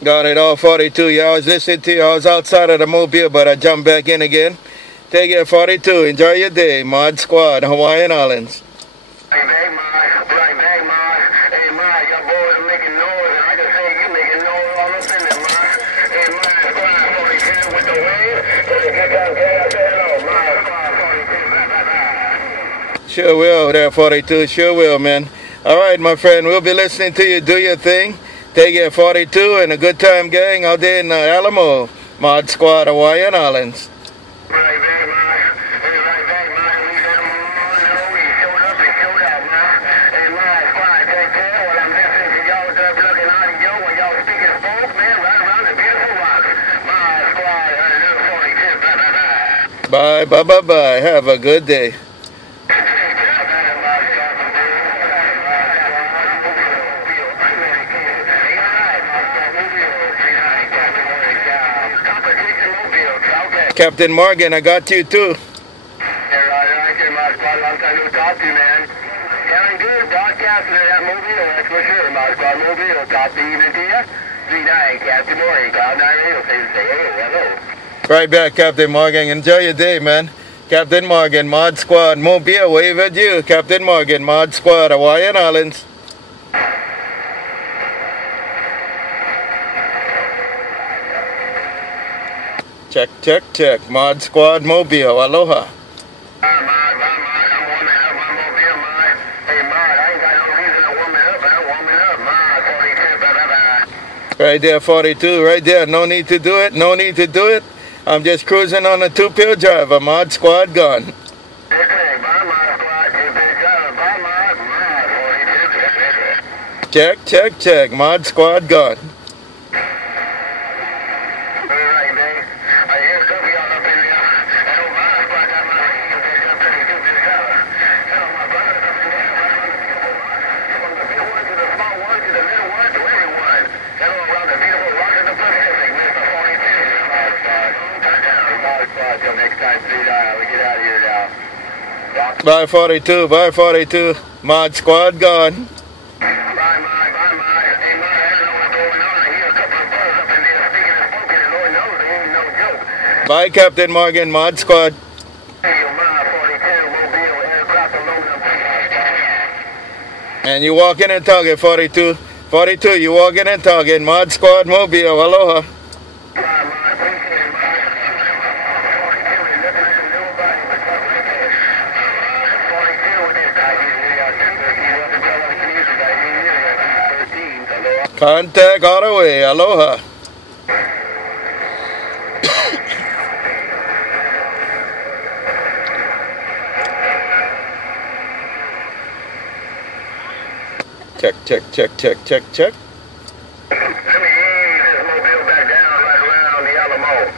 Got it, all 42. Yeah, I was listening to you. I was outside of the Mobile, but I jumped back in again. Take care, 42. Enjoy your day. Mod Squad, Hawaiian Islands. Right back, Mod. Right back, Mod. Hey, Mod, your boys are making noise, and I can say you making noise all up in there, Mod. Hey, Mod Squad 42 with the wave. Let me get that day. I say hello, Mod Squad 42. Bye, bye, bye. Sure will, there, 42. Sure will, man. All right, my friend. We'll be listening to you. Do your thing. Take care, 42, and a good time, gang, out there in Alamo. Mod Squad, Hawaiian Islands. Right back, Mod. Hey, right back, Mod. We let them all know we showed up and showed out, Mod. Hey, Mod Squad, take care. While I'm listening to y'all plugging audio when y'all speaking folk, man, right around the beautiful rocks. Mod Squad 42. Bye, bye, bye. Bye, bye, bye, bye. Have a good day. Captain Morgan, I got you too. Long time no talk to you, man. Sounding good. Broadcasting that movie, that's for sure. Mod Squad movie. It'll top the evening to you. 3-9, Captain Morgan. Cloud 9 Radio. Say hello. Right back, Captain Morgan. Enjoy your day, man. Captain Morgan, Mod Squad, Mobile, wave at you. Captain Morgan, Mod Squad, Hawaiian Islands. Check, check, check. Mod Squad, Mobile, aloha. Mod. I'm warming up my mobile, Mod. Hey, Mod, I ain't got no reason to warm it up, but I'm warming up. Mod 42. Bye. Right there, 42, right there. No need to do it, no need to do it. I'm just cruising on a two-pill driver. Mod Squad gone. Check, check, check. Mod Squad gone. Till next time, we get out of here now. Bye, 42. Bye, 42. Mod Squad gone. Bye, Captain Morgan, Mod Squad. And you walking and talking, 42. 42, you walking and talking. Mod Squad, Mobile, aloha. Contact all the way, aloha. Check, check, check, check, check, check. Let me ease this mobile back down right around the Alamo.